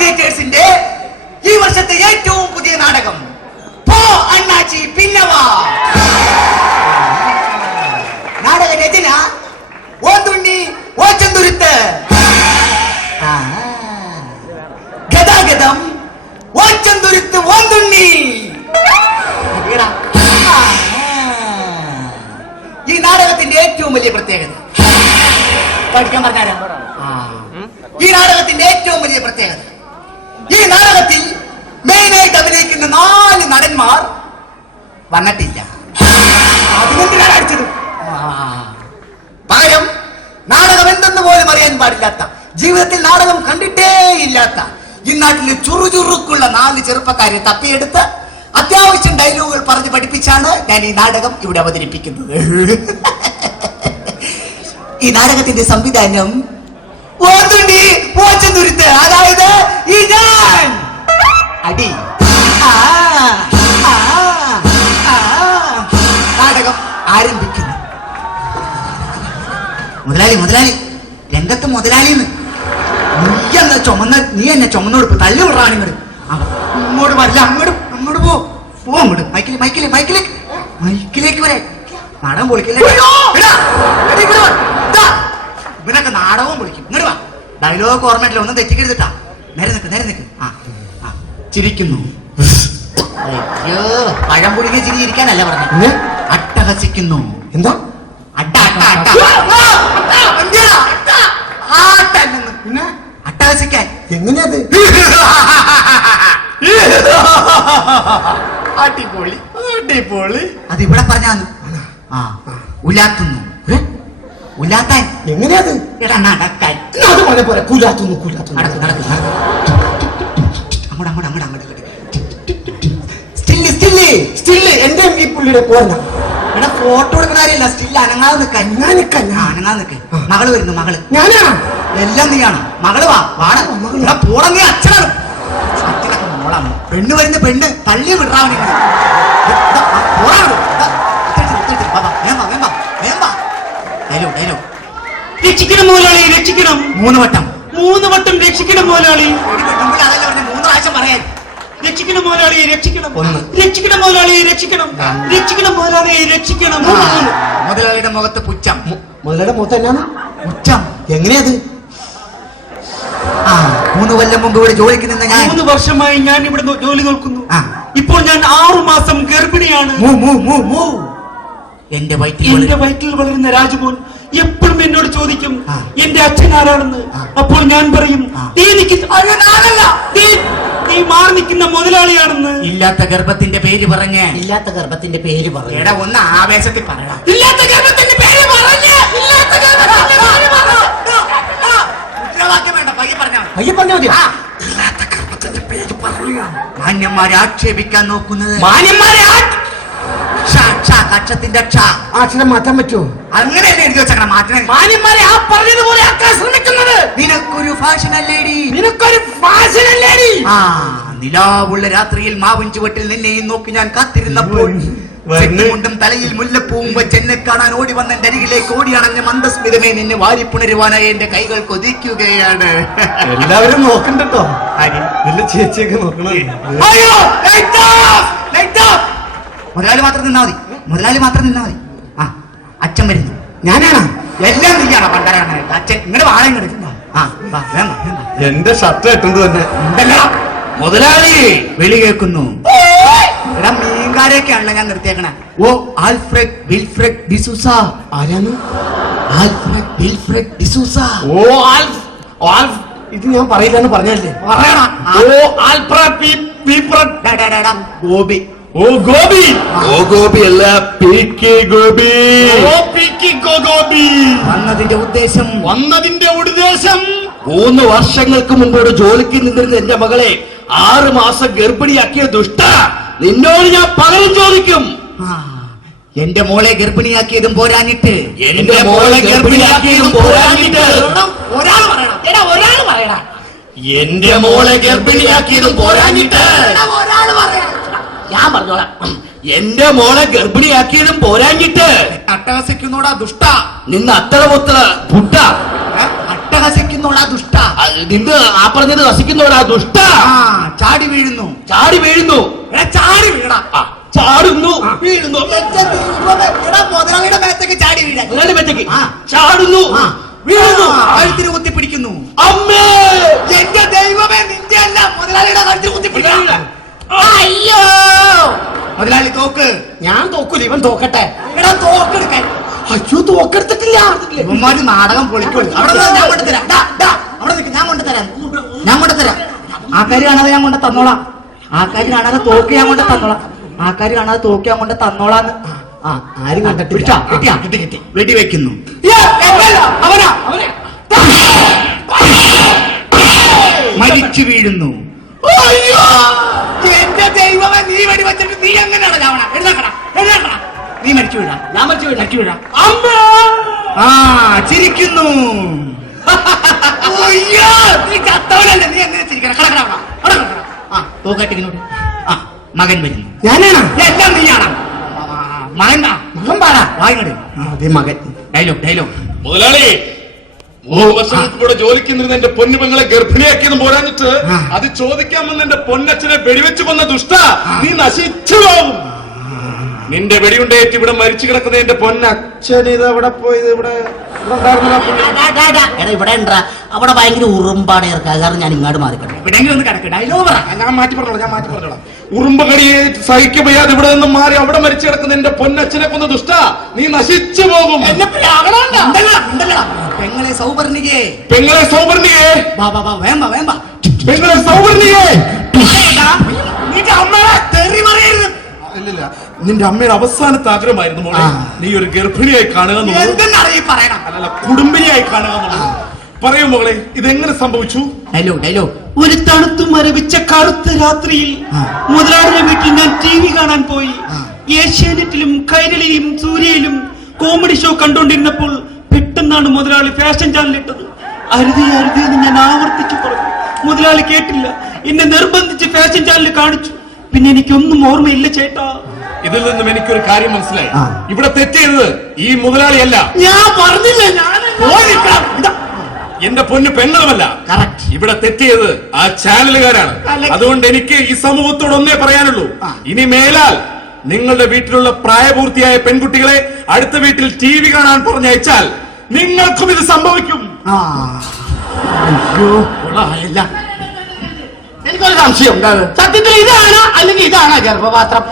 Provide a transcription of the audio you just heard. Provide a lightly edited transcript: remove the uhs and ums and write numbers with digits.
തിയേറ്റേഴ്സിന്റെ ഈ വർഷത്തെ ഏറ്റവും പുതിയ നാടകം പോ അണ്ണാച്ചി പിന്നവാ. നാടക രചന ഓന്തുണ്ണി ഓച്ചന്തുരുത്ത്, ഗതാഗതം ഓച്ചന്തുരുത്ത് ഓന്തുണ്ണി. ഈ നാടകത്തിന്റെ ഏറ്റവും വലിയ പ്രത്യേകത പഠിക്കാൻ പറഞ്ഞാരാ? ഈ നാടകത്തിന്റെ ഏറ്റവും വലിയ പ്രത്യേകത, ഈ നാടകത്തിൽ മെയിനായിട്ട് അഭിനയിക്കുന്ന 4 നടന്മാർ വന്നിട്ടില്ല. അതിനെന്തിനാണ് അടിച്ചത്? പകരം നാടകം എന്തെന്ന് പോലും അറിയാൻ പാടില്ലാത്ത, ജീവിതത്തിൽ നാടകം കണ്ടിട്ടേ ഇല്ലാത്ത ഈ നാട്ടിലെ ചുറുചുറുക്കുള്ള 4 ചെറുപ്പക്കാരെ തപ്പിയെടുത്ത് അത്യാവശ്യം ഡയലോഗുകൾ പറഞ്ഞ് പഠിപ്പിച്ചാണ് ഞാൻ ഈ നാടകം ഇവിടെ അവതരിപ്പിക്കുന്നത്. ഈ നാടകത്തിന്റെ സംവിധാനം ഓന്തുണ്ണി ഓച്ചന്തുരുത്ത്, അതായത് ഈ ഞാൻ. അടി നാടകം ആരംഭിക്കുന്നു. മുതലാളി മുതലാളി രംഗത്ത് മുതലാളിന്ന് നീ എന്നെ ചുമന്നോടുപ്പ് തള്ളി വിടാണിങ്ങോട്. ഇങ്ങോട്ട് വരില്ല, അങ്ങോട്ട് പോ അങ്ങോട്ട്. മൈക്കിലേക്ക് വരെ നാടകം പൊളിക്കില്ലേ? ഇവനൊക്കെ നാടകവും പൊളിക്കും. ഇങ്ങോട്ട് വാ. ഡയലോഗ് ഓർമ്മയിട്ടില്ല, ഒന്നും തെറ്റിക്കരുതിട്ടാ. നേരെ നിൽക്ക്. ചിരിക്കുന്നു. അയ്യോ, പഴം പുളിക ചിരി ഇരിക്കാനല്ല പറഞ്ഞു. അട്ടഹസിക്കുന്നു. എന്താ? അട്ടഹസിക്കാൻ എങ്ങനെയത്? അടിപൊളി. അതിവിടെ പറഞ്ഞാന്ന്. ഉലാത്തുന്നു. ഉലാത്താൻ എങ്ങനെയത്? എടാ നടക്കാൻ. എന്റെ ഈ പുള്ളിയുടെ പോരണ ഫോട്ടോ എടുക്കുന്ന കാര്യമില്ല. സ്റ്റിൽ അനങ്ങാതെ നിൽക്കാൻ. മകള് വരുന്നു. മകള് ഞാനാ? എല്ലാം നീയാണ്. മകള് വാട പോടാ. നീ അച്ഛനാണ്. അച്ഛനൊക്കെ മോളാണ്. പെണ്ണ് വരുന്ന പെണ്ണ് തള്ളി വിടാൻ. രക്ഷിക്കണം മുതലാളി, രക്ഷിക്കണം. 3 വട്ടം രക്ഷിക്കണം മുതലാളി. 3 പ്രാവശ്യം പറയാൻ. രക്ഷിക്കണം മുതലാളി, രക്ഷിക്കണം. രക്ഷിക്കണം മുതലാളി, രക്ഷിക്കണം. രക്ഷിക്കണം മുതലാളി, രക്ഷിക്കണം. മുതലാളിയുടെ മുഖത്ത് പുച്ഛം. മുതലാളിയുടെ മുഖത്ത് എന്നാണ് പുച്ഛം? എങ്ങനെയത്? 3 കൊല്ലം മുമ്പ് ഇവിടെ ജോലിക്ക് നിന്ന് ഞാൻ 3 വർഷമായി ഞാൻ ഇവിടെ ജോലി നോക്കുന്നു. ഇപ്പോൾ ഞാൻ 6 മാസം ഗർഭിണിയാണ്. എന്റെ വയറ്റിൽ വളരുന്ന രാജമോൻ എപ്പോഴും എന്നോട് ചോദിക്കും എന്റെ അച്ഛൻ ആരാണെന്ന്. അപ്പോൾ ഞാൻ പറയും നീ മാറി നിൽക്കുന്ന മുതലാളിയാണെന്ന്. ഇല്ലാത്ത ഗർഭത്തിന്റെ പേര് പറഞ്ഞ് എടാ ഒന്ന് ആവേശത്തിൽ പറയണം. ഇല്ലാത്ത ഗർഭത്തിന്റെ പേര് പറഞ്ഞ് വേണ്ട, പയ്യെ പറഞ്ഞാൽ മതി. ഇല്ലാത്ത ഗർഭത്തിന്റെ പേര് പറയാ. മാന്യന്മാരെ ആക്ഷേപിക്കാൻ നോക്കുന്നത്. കക്ഷത്തിന്റെ അക്ഷരം മാറ്റാൻ പറ്റുമോ? അങ്ങനെ എഴുതി വെച്ചാൽ മാറ്റണം. മാന്യന്മാരെ ആ പറഞ്ഞതുപോലെ ആക്കാൻ ശ്രമിക്കുന്നത്. നിനക്കൊരു ഫാഷൻ അല്ലേടി. നിലാവുള്ള രാത്രിയിൽ മാവിൻ ചുവട്ടിൽ നിന്നെയും നോക്കി ഞാൻ കാത്തിരുന്നപ്പോൾ മുണ്ടും തലയിൽ മുല്ലപ്പൂവും വെച്ച് എന്നെ കാണാൻ ഓടി വന്ന എന്റെ അരികിലേക്ക് ഓടിയാണെന്ന് മന്ദസ്മിതമേ നിന്നെ വാരിപ്പുണരുവാനായി എന്റെ കൈകൾ കൊതിക്കുകയാണ്. എല്ലാവരും നോക്കണ്ടോ? ചേച്ചിയൊക്കെ നോക്കണം. മുതലാളി മാത്രം നിന്നാ മതി. അച്ഛൻ വരുന്നു. ഞാനാണ്. എല്ലാം നീയാണ്. പണ്ടാരാണ് അച്ഛൻ. ഇങ്ങോട്ട് വാഴ എന്റെ ഷർട്ട് എട്ടുന്നത് തന്നെ. മുതലാളി വിളി കേൾക്കുന്നു. എടാ മീൻകാരെയൊക്കെയാണല്ലോ ഞാൻ നിർത്തിയേക്കണേ. ഓ ആൽഫ്രഡ് വിൽഫ്രഡ് ഡിസൂസ. ആരാണ്? Alfred Wilfred D'Souza. ഇത് ഞാൻ പറയില്ലെന്ന് പറഞ്ഞല്ലേ? പറയണം. ഗോപി. ഗോപി അല്ല, വന്നതിന്റെ ഉദ്ദേശം 3 വർഷങ്ങൾക്ക് മുമ്പോട് ജോലിക്ക് നിന്നിരുന്ന എന്റെ മകളെ 6 മാസം ഗർഭിണിയാക്കിയ ദുഷ്ട, നിന്നോട് ഞാൻ പകരം ചോദിക്കും. എന്റെ മോളെ ഗർഭിണിയാക്കിയതും പോരാഞ്ഞിട്ട് ഒരാൾ പറയണം. എന്റെ മോളെ ഗർഭിണിയാക്കിയതും പോരാഞ്ഞിട്ട് ഞാൻ പറഞ്ഞോളാം. എന്റെ മോളെ ഗർഭിണിയാക്കിയതും പോരാഞ്ഞിട്ട് അട്ടഹസിക്കുന്നോടാ ദുഷ്ട. നിന്ന് അത്തളപുത്ര പുട്ട. നശിക്കുന്നോടാ ദുഷ്ട. നിന്റെ ആ പറഞ്ഞത് നശിക്കുന്നോടാ ദുഷ്ട. ചാടി വീഴുന്നു. ചാടി വീഴുന്നു. ചാടി വീഴടാ. ചാടുന്നു വീഴുന്നു. മുതലാളിയുടെ മേത്തേക്ക് ചാടി വീഴാൻ. മുതലാളി മേത്തേക്ക് ചാടുന്നു വീഴുന്നു. കഴുത്തിന് കുത്തിപ്പിടിക്കുന്നു. അമ്മേ, എന്റെ ദൈവമേ, നിന്റെ അല്ല, മുതലാളിയുടെ കഴുത്തിന് കുത്തിപ്പിടിക്കുന്നു. അയ്യോ, മുതലാളി തോക്ക്. ഞാൻ തോക്കൂല, ഇവൻ തോക്കട്ടെ. എടാ തോക്കെടുക്കാൻ. അയ്യോ, തോക്കെടുത്തിട്ടില്ല. ഇവന്മാര് നാടകം പൊളിക്കുള്ളൂ. അവിടെ ഞാൻ കൊണ്ടുതരാം. അവിടെ നിൽക്ക്, ഞാൻ കൊണ്ടുതരാം. ഞാൻ കൊണ്ടുതരാം. ആൾക്കാര് കാണാതെ ഞാൻ കൊണ്ട് തന്നോളാം. ആൾക്കാര് കാണാതെ തോക്ക് ഞാൻ കൊണ്ട് തന്നോളാം. ആൾക്കാര് കാണാതെ തോക്ക് ഞാൻ കൊണ്ട് തന്നോളാന്ന്. ആരും കണ്ടിട്ടില്ല. കിട്ടിയാ? കിട്ടി കിട്ടി. വെടിവെക്കുന്നു. അവനാ മരിച്ചു വീഴുന്നു. എന്റെ ദൈവമേ, നീ വെടിവെച്ചിട്ട് നീ എങ്ങനെയാണ് ചാവണ? എഴുതാക്കടാ. നീ മരിച്ചു വീഴാ. ഞാൻ മരിച്ചു വീഴാം. ചിരിക്കുന്നു. നീ ചത്തവനല്ലേ, നീ എങ്ങനെ ചിരിക്കണം? തോക്കട്ടിങ്ങോട്ട്. മകൻ വരുന്നു. ഞാനാണ്. എല്ലാം നീയാണ്. മകൻ പാടാ. വായിങ്ങട്. അതെ, മകൻ. ഡയലോഗ്. മുതലാളി, 3 വർഷങ്ങൾക്ക് കൂടെ ജോലിക്ക് നിന്നിരുന്ന എന്റെ പൊന്നു പെങ്ങളെ ഗർഭിണിയാക്കിയെന്ന് പോരാഞ്ഞിട്ട് അത് ചോദിക്കാൻ വന്ന എന്റെ പൊന്നച്ഛനെ വെടിവെച്ച് കൊന്ന ദുഷ്ട, നീ നശിച്ചു പോകും. നിന്റെ വെടിയുണ്ടേറ്റ് ഇവിടെ മരിച്ചു കിടക്കുന്ന എന്റെ പൊന്നച്ഛൻ ഇത് എവിടെ പോയത്? ഇവിടെ ഇവിടെ ഉണ്ടാ. അവിടെ ഭയങ്കര ഉറുമ്പാണ് കാരണം ഞാൻ ഇങ്ങോട്ട് മാറിക്കട്ടെ. എവിടെയെങ്കിലും ഒന്ന് കിടക്ക്. ഡയലോഗ് പറ. ഞാൻ മാറ്റി പറഞ്ഞോളാം. ഉറുമ്പ് കടിയെ സഹിക്കവയ്യാതെ ഇവിടെ നിന്നും മാറി അവിടെ മരിച്ചു കിടക്കുന്ന എന്റെ പൊന്നച്ഛനെ കൊന്ന ദുഷ്ട, നീ നശിച്ചു പോകും. പെങ്ങളെ സൗവർണികേ. പെങ്ങളെ സൗവർണികേ. വേമ്പ. പെങ്ങളെ സൗവർണികേ. നിന്റെ അമ്മയെ തെറി പറയരുത്. ഇല്ലില്ല, നിന്റെ അമ്മയുടെ അവസാനത്തെ ആഗ്രഹമായിരുന്നു മോളെ നീ ഒരു ഗർഭിണിയായി കാണുക. അല്ലല്ല, കുടുംബിനിയായി കാണുക. പറയൂ മകളെ, ഇതെങ്ങനെ സംഭവിച്ചു? ഡയലോഗ്. ഒരു തണുത്തു മരവിച്ച കറുത്ത രാത്രിയിൽ മുതലാളിയുടെ വീട്ടിൽ ഞാൻ TV കാണാൻ പോയി. ഏഷ്യാനെറ്റിലും കൈരളിയിലും സൂര്യയിലും കോമഡി ഷോ കണ്ടുകൊണ്ടിരുന്നപ്പോൾ പെട്ടെന്നാണ് മുതലാളി ഫാഷൻ ചാനലിട്ടത്. അരുതേ എന്ന് ഞാൻ ആവർത്തിച്ചു പറഞ്ഞു. മുതലാളി കേട്ടില്ല. എന്നെ നിർബന്ധിച്ച് ഫാഷൻ ചാനൽ കാണിച്ചു. പിന്നെ എനിക്കൊന്നും ഓർമ്മയില്ല ചേട്ടാ. ഇതിൽ നിന്നും എനിക്കൊരു കാര്യം മനസ്സിലായി. ഇവിടെ തെറ്റിയത് ഈ മുതലാളിയല്ല. ഞാൻ പറഞ്ഞില്ല. എന്റെ പൊന്നു പെണ്ണുമല്ല. ഇവിടെ തെറ്റിയത് ആ ചാനലുകാരാണ്. അതുകൊണ്ട് എനിക്ക് ഈ സമൂഹത്തോട് ഒന്നേ പറയാനുള്ളൂ. ഇനി മേലാൽ നിങ്ങളുടെ വീട്ടിലുള്ള പ്രായപൂർത്തിയായ പെൺകുട്ടികളെ അടുത്ത വീട്ടിൽ TV കാണാൻ പറഞ്ഞയച്ചാൽ നിങ്ങൾക്കും ഇത് സംഭവിക്കും. എനിക്കൊരു സംശയം. സത്യത്തിൽ ഇതാണ് അല്ലെങ്കിൽ ഇതാണ് ഗർഭപാത്രം?